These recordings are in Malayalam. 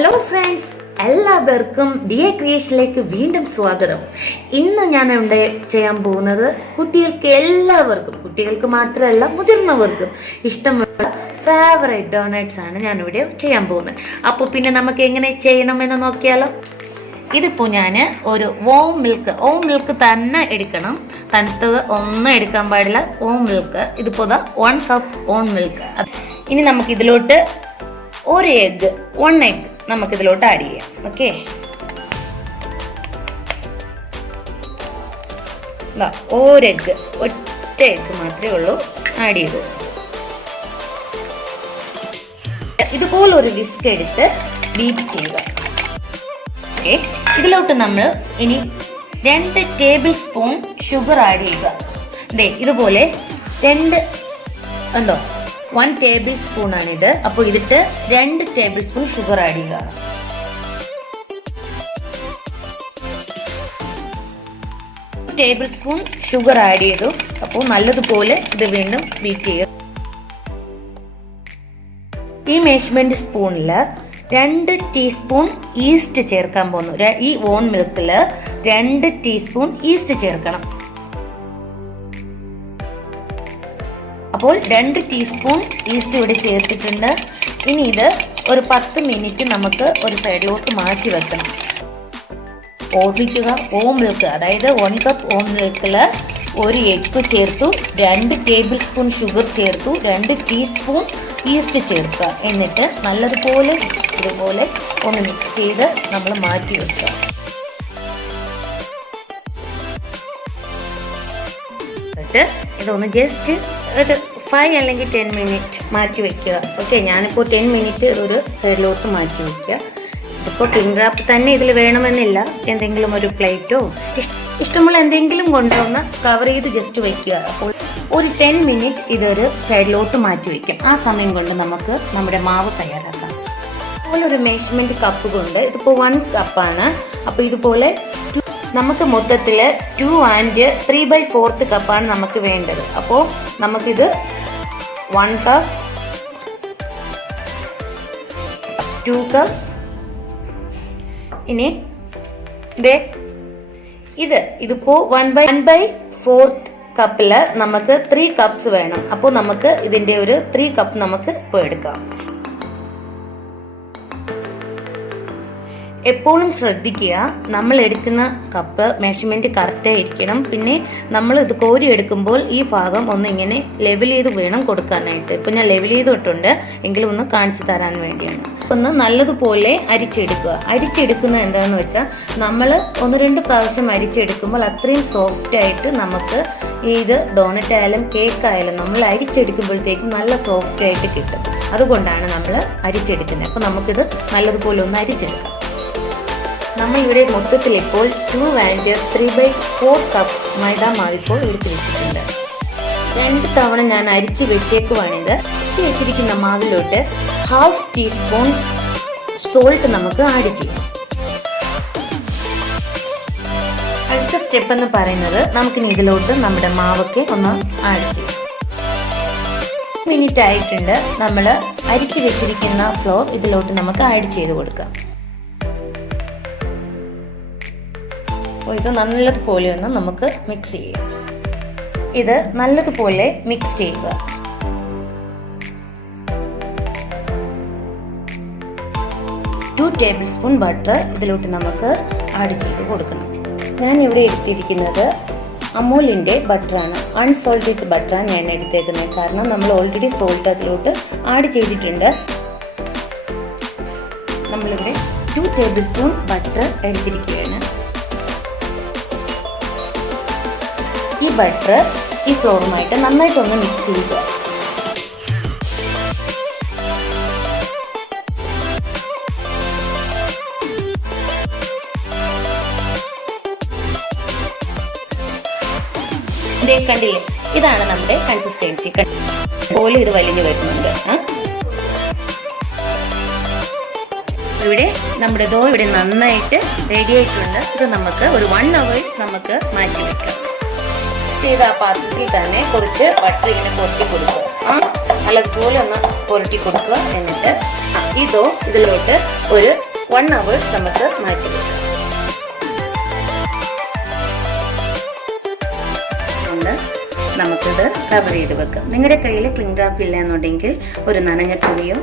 ഹലോ ഫ്രണ്ട്സ്, എല്ലാവർക്കും ദിയ ക്രിയേഷനിലേക്ക് വീണ്ടും സ്വാഗതം. ഇന്ന് ഞാൻ ഇവിടെ ചെയ്യാൻ പോകുന്നത് എല്ലാവർക്കും, കുട്ടികൾക്ക് മാത്രമല്ല മുതിർന്നവർക്കും ഇഷ്ടമുള്ള ഫേവറേറ്റ് ഡോണറ്റ്സ് ആണ് ഞാനിവിടെ ചെയ്യാൻ പോകുന്നത്. അപ്പോൾ പിന്നെ നമുക്ക് എങ്ങനെ ചെയ്യണമെന്ന് നോക്കിയാലോ. ഇതിപ്പോൾ ഞാൻ ഒരു ഓം മിൽക്ക് തന്നെ എടുക്കണം. തണുത്തത് ഒന്നും എടുക്കാൻ പാടില്ല. ഓം മിൽക്ക് ഇതിപ്പോൾ 1 കപ്പ് ഓം മിൽക്ക്. ഇനി നമുക്കിതിലോട്ട് ഒരു എഗ്ഗ് നമുക്കിതിലോട്ട് ആഡ് ചെയ്യാം. ഓക്കെ, ഒരു എഗ്ഗ്, ഒറ്റ എഗ്ഗ് മാത്രമേ ഉള്ളൂ, ആഡ് ചെയ്തു. ഇതുപോലെ ഒരു വിസ്ക് എടുത്ത് ബീറ്റ് ചെയ്യുക. ഓക്കെ, ഇതിലോട്ട് നമ്മൾ ഇനി 2 ടേബിൾ സ്പൂൺ ഷുഗർ ആഡ് ചെയ്യുക. ഇതുപോലെ 1 ടേബിൾ സ്പൂൺ ആണിത്. അപ്പോൾ ഇതിട്ട് 2 ടേബിൾ സ്പൂൺ ഷുഗർ ആഡ് ചെയ്യുക. ടേബിൾ സ്പൂൺ ഷുഗർ ആഡ് ചെയ്തു. അപ്പോൾ നല്ലതുപോലെ ഇത് വീണ്ടും ബീറ്റ് ചെയ്യുക. ഈ മെഷർമെന്റ് സ്പൂണിൽ 2 ടീസ്പൂൺ ഈസ്റ്റ് ചേർക്കാൻ പോകുന്നു. ഈ ഓൺ മിൽക്കിൽ 2 ടീസ്പൂൺ ഈസ്റ്റ് ചേർക്കണം. അപ്പോൾ 2 ടീസ്പൂൺ ഈസ്റ്റ് ഇവിടെ ചേർത്തിട്ടുണ്ട്. ഇനി ഇത് ഒരു 10 മിനിറ്റ് നമുക്ക് ഒരു സൈഡിലോട്ട് മാറ്റി വെക്കണം. ഓർമ്മിക്കുക, ഓം മിൽക്ക്, അതായത് 1 കപ്പ് ഓം മിൽക്കിൽ ഒരു എഗ്ഗ് ചേർത്തു, 2 ടേബിൾ സ്പൂൺ ഷുഗർ ചേർത്തു, 2 ടീസ്പൂൺ ഈസ്റ്റ് ചേർക്കുക. എന്നിട്ട് നല്ലതുപോലെ ഇതുപോലെ ഒന്ന് മിക്സ് ചെയ്ത് നമ്മൾ മാറ്റി വെക്കുക. എന്നിട്ട് ഇതൊന്ന് ജസ്റ്റ് ഒരു 5 അല്ലെങ്കിൽ 10 മിനിറ്റ് മാറ്റി വെക്കുക. ഓക്കെ, ഞാനിപ്പോൾ 10 മിനിറ്റ് ഇതൊരു സൈഡിലോട്ട് മാറ്റി വെക്കുക. ഇതിപ്പോൾ ക്ലിംഗ് റാപ്പ് തന്നെ ഇതിൽ വേണമെന്നില്ല. എന്തെങ്കിലും ഒരു പ്ലേറ്റോ ഇഷ്ടമുള്ള എന്തെങ്കിലും കൊണ്ടുവന്ന് കവർ ചെയ്ത് ജസ്റ്റ് വയ്ക്കുക. അപ്പോൾ ഒരു 10 മിനിറ്റ് ഇതൊരു സൈഡിലോട്ട് മാറ്റി വയ്ക്കാം. ആ സമയം കൊണ്ട് നമുക്ക് നമ്മുടെ മാവ് തയ്യാറാക്കാം. അതുപോലെ ഒരു മെഷർമെൻറ്റ് കപ്പ് കൊണ്ട്, ഇതിപ്പോൾ 1 കപ്പാണ്. അപ്പോൾ ഇതുപോലെ നമുക്ക് മൊത്തത്തിൽ 2 and 3/4 കപ്പാണ് നമുക്ക് വേണ്ടത്. അപ്പോൾ നമുക്കിത് 1 കപ്പ്, 2 കപ്പ്, ഇനി ഇതിപ്പോ 1/4 കപ്പിൽ നമുക്ക് 3 കപ്സ് വേണം. അപ്പോൾ നമുക്ക് ഇതിന്റെ ഒരു 3 കപ്പ് നമുക്ക് ഇപ്പോൾ എടുക്കാം. എപ്പോഴും ശ്രദ്ധിക്കുക, നമ്മൾ എടുക്കുന്ന കപ്പ് മെഷർമെൻറ്റ് കറക്റ്റായിരിക്കണം. പിന്നെ നമ്മൾ ഇത് കോരി എടുക്കുമ്പോൾ ഈ ഭാഗം ഒന്ന് ഇങ്ങനെ ലെവൽ ചെയ്ത് വേണം കൊടുക്കാനായിട്ട്. ഇപ്പം ഞാൻ ലെവൽ ചെയ്തിട്ടുണ്ട്, എങ്കിലും ഒന്ന് കാണിച്ചു തരാൻ വേണ്ടിയാണ്. ഒന്ന് നല്ലതുപോലെ അരിച്ചെടുക്കുന്നത് എന്താണെന്ന് വെച്ചാൽ, നമ്മൾ 1-2 പ്രാവശ്യം അരിച്ചെടുക്കുമ്പോൾ അത്രയും സോഫ്റ്റായിട്ട് നമുക്ക് ഇത് ഡോണറ്റ് ആയാലും കേക്ക് ആയാലും നമ്മൾ അരിച്ചെടുക്കുമ്പോഴത്തേക്കും നല്ല സോഫ്റ്റായിട്ട് കിട്ടും. അതുകൊണ്ടാണ് നമ്മൾ അരിച്ചെടുക്കുന്നത്. അപ്പോൾ നമുക്കിത് നല്ലതുപോലെ ഒന്ന് അരിച്ചെടുക്കാം. നമ്മളിവിടെ മൊത്തത്തിൽ ഇപ്പോൾ 2 and 3/4 കപ്പ് മൈദ മാവിപ്പോൾ എടുത്ത് വെച്ചിട്ടുണ്ട്. 2 തവണ ഞാൻ അരിച്ച് വെച്ചേക്കുവാണിത്. അരിച്ച് വെച്ചിരിക്കുന്ന മാവിലോട്ട് 1/2 ടീസ്പൂൺ സോൾട്ട് നമുക്ക് ആഡ് ചെയ്യാം. അടുത്ത സ്റ്റെപ്പ് എന്ന് പറയുന്നത്, നമുക്കിനി ഇതിലോട്ട് നമ്മുടെ മാവൊക്കെ ഒന്ന് ആഡ് ചെയ്യാം. മിനിറ്റ് ആയിട്ടുണ്ട്. നമ്മൾ അരിച്ച് വെച്ചിരിക്കുന്ന ഫ്ലോർ ഇതിലോട്ട് നമുക്ക് ആഡ് ചെയ്ത് കൊടുക്കാം. ഇത് നല്ലതുപോലെ ഒന്ന് നമുക്ക് മിക്സ് ചെയ്യാം. ഇത് നല്ലതുപോലെ മിക്സ് ചെയ്യുക. ടു ടേബിൾ സ്പൂൺ ബട്ടർ ഇതിലോട്ട് നമുക്ക് ആഡ് ചെയ്ത് കൊടുക്കണം. ഞാൻ ഇവിടെ എടുത്തിരിക്കുന്നത് അമൂലിൻ്റെ ബട്ടറാണ്. അൺസോൾട്ടഡ് ബട്ടറാണ് ഞാൻ എടുത്തേക്കുന്നത്. കാരണം നമ്മൾ ഓൾറെഡി സോൾട്ട് അതിലോട്ട് ആഡ് ചെയ്തിട്ടുണ്ട്. നമ്മളിവിടെ 2 ടേബിൾ സ്പൂൺ ബട്ടർ എടുത്തിരിക്കുകയാണ്. ഈ ബട്ടർ ഈ ഫ്ലോറുമായിട്ട് നന്നായിട്ടൊന്ന് മിക്സ് ചെയ്യുക. കണ്ടില്ലേ, ഇതാണ് നമ്മുടെ കൺസിസ്റ്റൻസി. പോലെ ഇത് വലിഞ്ഞു വരുന്നുണ്ട്. ഇവിടെ നമ്മുടെ ദോ ഇവിടെ നന്നായിട്ട് റെഡി ആയിട്ടുണ്ട്. ഇത് നമുക്ക് ഒരു 1 hour നമുക്ക് മാറ്റി വെക്കാം. ചെയ്ത ആ പാത്രത്തിൽ തന്നെ കുറച്ച് ബട്ടർ ഇങ്ങനെ പുരട്ടി കൊടുക്കുക. നല്ലതുപോലെ ഒന്ന് പുരട്ടി കൊടുക്കുക. എന്നിട്ട് ഇതിലോട്ട് ഒരു 1 hour നമുക്ക് മാറ്റി വെക്കാം. നമുക്കിത് കവർ ചെയ്ത് വെക്കാം. നിങ്ങളുടെ കയ്യിൽ ക്ലിംഗ് റാപ്പ് ഇല്ല എന്നുണ്ടെങ്കിൽ ഒരു നനഞ്ഞ തുണിയോ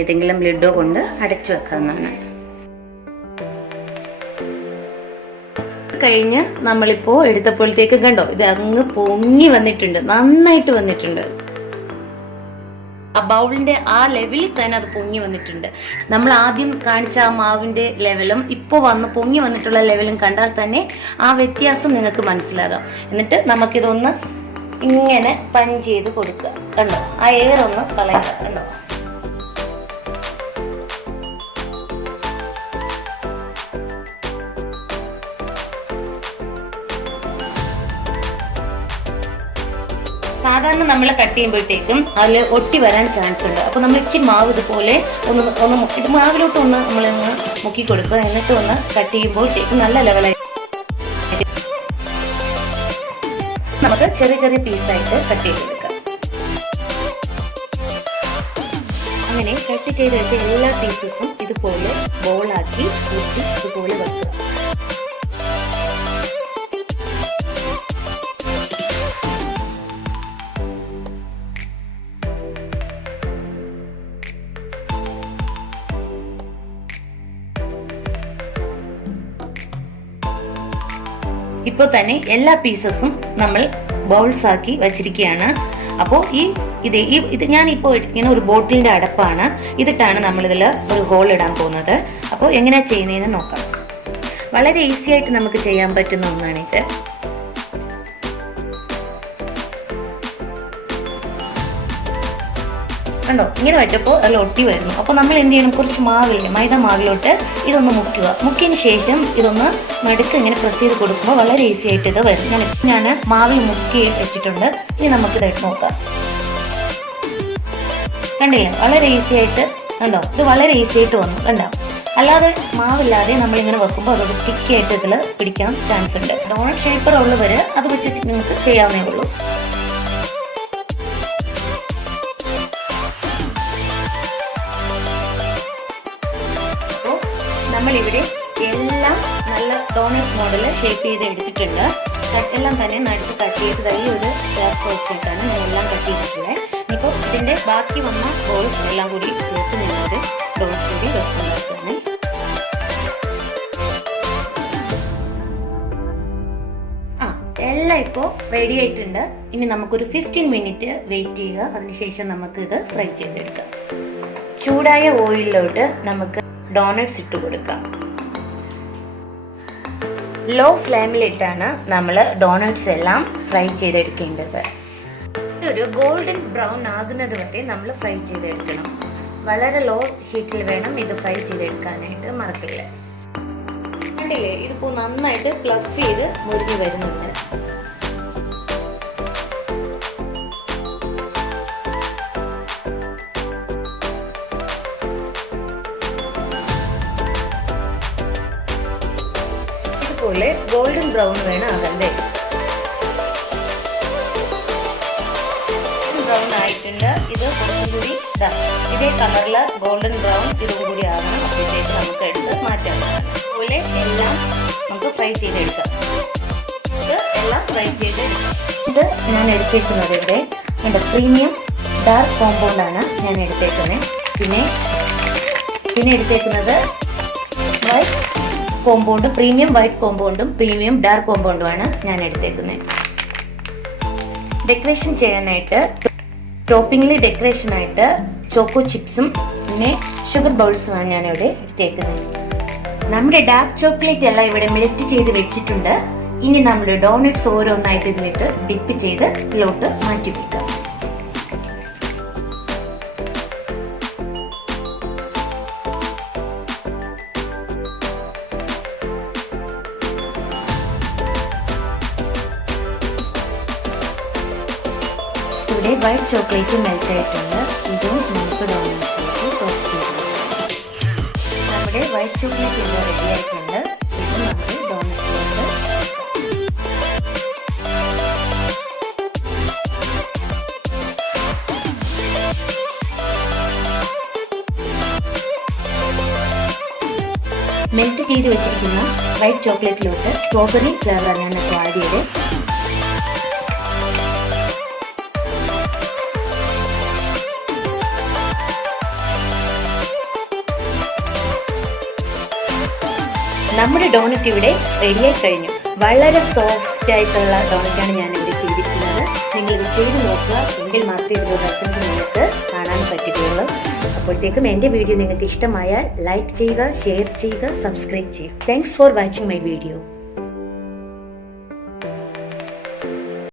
ഏതെങ്കിലും ലിഡോ കൊണ്ട് അടച്ചു വെക്കാവുന്നതാണ്. കഴിഞ്ഞ് നമ്മളിപ്പോൾ എടുത്തപ്പോഴത്തേക്ക് കണ്ടോ, ഇത് അങ്ങ് പൊങ്ങി വന്നിട്ടുണ്ട്, നന്നായിട്ട് വന്നിട്ടുണ്ട്. ആ ബൗളിന്റെ ആ ലെവലിൽ തന്നെ അത് പൊങ്ങി വന്നിട്ടുണ്ട്. നമ്മൾ ആദ്യം കാണിച്ച ആ മാവിന്റെ ലെവലും ഇപ്പോൾ പൊങ്ങി വന്നിട്ടുള്ള ലെവലും കണ്ടാൽ തന്നെ ആ വ്യത്യാസം നിങ്ങൾക്ക് മനസ്സിലാകാം. എന്നിട്ട് നമുക്കിതൊന്ന് ഇങ്ങനെ പഞ്ച് ചെയ്ത് കൊടുക്കുക. കണ്ടോ, ആ എയർ ഒന്ന് കളയുക. കണ്ടോ, സാധാരണ നമ്മൾ കട്ട് ചെയ്യുമ്പോഴത്തേക്കും അതിൽ ഒട്ടി വരാൻ ചാൻസ് ഉണ്ട്. അപ്പോൾ നമ്മൾ ഇച്ചിരി മാവ് ഇതുപോലെ ഒന്ന് മുക്കിയിട്ട് മാവിലോട്ട് നമ്മളൊന്ന് മുക്കി കൊടുക്കുക. എന്നിട്ട് ഒന്ന് കട്ട് ചെയ്യുമ്പോഴത്തേക്കും നല്ല ലെവലായി നമുക്ക് ചെറിയ ചെറിയ പീസായിട്ട് കട്ട് ചെയ്തെടുക്കാം. അങ്ങനെ കട്ട് ചെയ്ത് വെച്ച എല്ലാ പീസസും ഇതുപോലെ ബോളാക്കി ഊറ്റി ഇതുപോലെ വെക്കുക. ഇപ്പോൾ തന്നെ എല്ലാ പീസസും നമ്മൾ ബൗൾസ് ആക്കി വച്ചിരിക്കുകയാണ്. അപ്പോൾ ഇത് ഞാനിപ്പോൾ ഇങ്ങനെ ഒരു ബോട്ടിലിന്റെ അടപ്പാണ്, ഇതിട്ടാണ് നമ്മളിതിൽ ഒരു ഹോൾ ഇടാൻ പോകുന്നത്. അപ്പോൾ എങ്ങനെയാ ചെയ്യുന്നതെന്ന് നോക്കാം. വളരെ ഈസി ആയിട്ട് നമുക്ക് ചെയ്യാൻ പറ്റുന്ന ഒന്നാണിത്. കണ്ടോ, ഇങ്ങനെ വെച്ചപ്പോൾ അതിൽ ഒട്ടി വരുന്നു. അപ്പോൾ നമ്മൾ എന്ത് ചെയ്യണം, കുറച്ച് മാവില്ലേ, മൈദ മാവിലോട്ട് ഇതൊന്ന് മുക്കുക. മുക്കിയതിന് ശേഷം ഇതൊന്ന് നടുക്ക് ഇങ്ങനെ പ്രസ് ചെയ്ത് കൊടുക്കുമ്പോൾ വളരെ ഈസി ആയിട്ട് ഇത് വരും. ഞാൻ മാവിൽ മുക്കി വെച്ചിട്ടുണ്ട്. ഇനി നമുക്കിത് ഇട്ട് നോക്കാം. കണ്ടില്ലേ, വളരെ ഈസി ആയിട്ട് കണ്ടോ, ഇത് വളരെ ഈസി ആയിട്ട് വന്നു. കണ്ടോ, അല്ലാതെ മാവില്ലാതെ നമ്മളിങ്ങനെ വെക്കുമ്പോൾ അതൊരു സ്റ്റിക്കി ആയിട്ട് ഇതിൽ പിടിക്കാൻ ചാൻസ് ഉണ്ട്. ഡോണറ്റ് ഷേപ്പർ ഉള്ളവർ അത് വെച്ച് നിങ്ങൾക്ക് ചെയ്യാവുന്നേ ഉള്ളൂ. നമ്മളിവിടെ എല്ലാം നല്ല ഡോണറ്റ് മോഡൽ ഷേപ്പ് ചെയ്ത് എടുത്തിട്ടുണ്ട്. എല്ലാം തന്നെ നടുക്ക് കട്ട് ചെയ്ത് ഒരു ഗ്യാസ് വെച്ചിട്ടാണ് ഞാൻ എല്ലാം കട്ട് ചെയ്തിട്ടുള്ളത്. ഇപ്പോൾ ഇതിൻ്റെ ബാക്കി വന്ന ബോൾസ് എല്ലാം കൂടി ചേർത്ത് നിന്നത് ഡോൾസ് കൂടി വെക്കുന്നതാണ്. എല്ലാം ഇപ്പോൾ റെഡി ആയിട്ടുണ്ട്. ഇനി നമുക്കൊരു 15 മിനിറ്റ് വെയിറ്റ് ചെയ്യുക. അതിനുശേഷം നമുക്ക് ഇത് ഫ്രൈ ചെയ്തെടുക്കാം. ചൂടായ ഓയിലിലോട്ട് നമുക്ക് ഡോണറ്റ്സ് ഇട്ട് കൊടുക്കാം. ലോ ഫ്ലെയിമിലിട്ടാണ് നമ്മൾ ഡോണറ്റ്സ് എല്ലാം ഫ്രൈ ചെയ്തെടുക്കേണ്ടത്. ഒരു ഗോൾഡൻ ബ്രൗൺ ആകുന്നത് വരെ നമ്മൾ ഫ്രൈ ചെയ്തെടുക്കണം. വളരെ ലോ ഹീറ്റിൽ വേണം ഇത് ഫ്രൈ ചെയ്തെടുക്കാനായിട്ട്, മറക്കില്ല. കണ്ടില്ലേ, ഇതിപ്പോൾ നന്നായിട്ട് പ്ലസ് ചെയ്ത് മുരിഞ്ഞ് വരുന്നുണ്ട്. പോലെ ഗോൾഡൻ ബ്രൗൺ വേണം ആകണ്ടേ. ബ്രൗൺ ആയിട്ടുണ്ട്. ഇത് കുറച്ചും കൂടി ഇതേ കളറിൽ ഗോൾഡൻ ബ്രൗൺ ഇതും കൂടി ആകണം. അപ്പോഴത്തേക്ക് നമുക്ക് എടുത്ത് മാറ്റാം. അതുപോലെ എല്ലാം നമുക്ക് ഫ്രൈ ചെയ്തെടുക്കാം. ഇത് എല്ലാം ഫ്രൈ ചെയ്തെടുക്കാം. ഇത് ഞാൻ എടുത്തേക്കുന്നത് ഇവിടെ എൻ്റെ പ്രീമിയം ഡാർക്ക് കോമ്പൗണ്ടാണ് ഞാൻ എടുത്തേക്കുന്നത്. പിന്നെ എടുത്തേക്കുന്നത് വൈറ്റ് കോമ്പൗണ്ട്, പ്രീമിയം വൈറ്റ് കോമ്പൗണ്ടും പ്രീമിയം ഡാർക്ക് കോമ്പൗണ്ടുമാണ് ഞാൻ എടുത്തേക്കുന്നത്. ഡെക്കറേഷൻ ചെയ്യാനായിട്ട് ടോപ്പിങ്ങിൽ ഡെക്കറേഷനായിട്ട് ചോക്കോ ചിപ്സും പിന്നെ ഷുഗർ ബൗൾസുമാണ് ഞാനിവിടെ എടുത്തേക്കുന്നത്. നമ്മുടെ ഡാർക്ക് ചോക്ലേറ്റ് എല്ലാം ഇവിടെ മെൽറ്റ് ചെയ്ത് വെച്ചിട്ടുണ്ട്. ഇനി നമ്മൾ ഡോണറ്റ്സ് ഓരോന്നായിട്ട് ഇതിലിട്ട് ഡിപ്പ് ചെയ്ത് ഇതിലോട്ട് മാറ്റി വെക്കാം. ഇവിടെ വൈറ്റ് ചോക്ലേറ്റ് മെൽറ്റ് ആയിട്ടുണ്ട്. ഇതും നമുക്ക് ഡോണറ്റ്സിലേക്ക് ടോപ്പ് ചെയ്ത് നമ്മുടെ വൈറ്റ് ചോക്ലേറ്റ് എല്ലാം റെഡി ആയിട്ടുണ്ട്. ഇത് നമ്മൾ ഡോണറ്റ്സിലേക്ക് മെൽറ്റ് ചെയ്ത് വെച്ചിരിക്കുന്ന വൈറ്റ് ചോക്ലേറ്റിലോട്ട് സ്ട്രോബെറി ഫ്ലേവർ ഞാൻ ഇപ്പോൾ ആഡ് ചെയ്ത് നമ്മുടെ ഡോണറ്റ് ഇവിടെ റെഡിയായി കഴിഞ്ഞു. വളരെ സോഫ്റ്റ് ആയിട്ടുള്ള ഡോണറ്റാണ് ഞാനിവിടെ ചെയ്തിരിക്കുന്നത്. നിങ്ങളിത് ചെയ്ത് നോക്കുക, എങ്കിൽ മാത്രമേ ഇത് റിസൾട്ട് നിങ്ങൾക്ക് കാണാൻ പറ്റുകയുള്ളൂ. അപ്പോഴത്തേക്കും എൻ്റെ വീഡിയോ നിങ്ങൾക്ക് ഇഷ്ടമായാൽ ലൈക്ക് ചെയ്യുക, ഷെയർ ചെയ്യുക, സബ്സ്ക്രൈബ് ചെയ്യുക. Thanks for watching my video.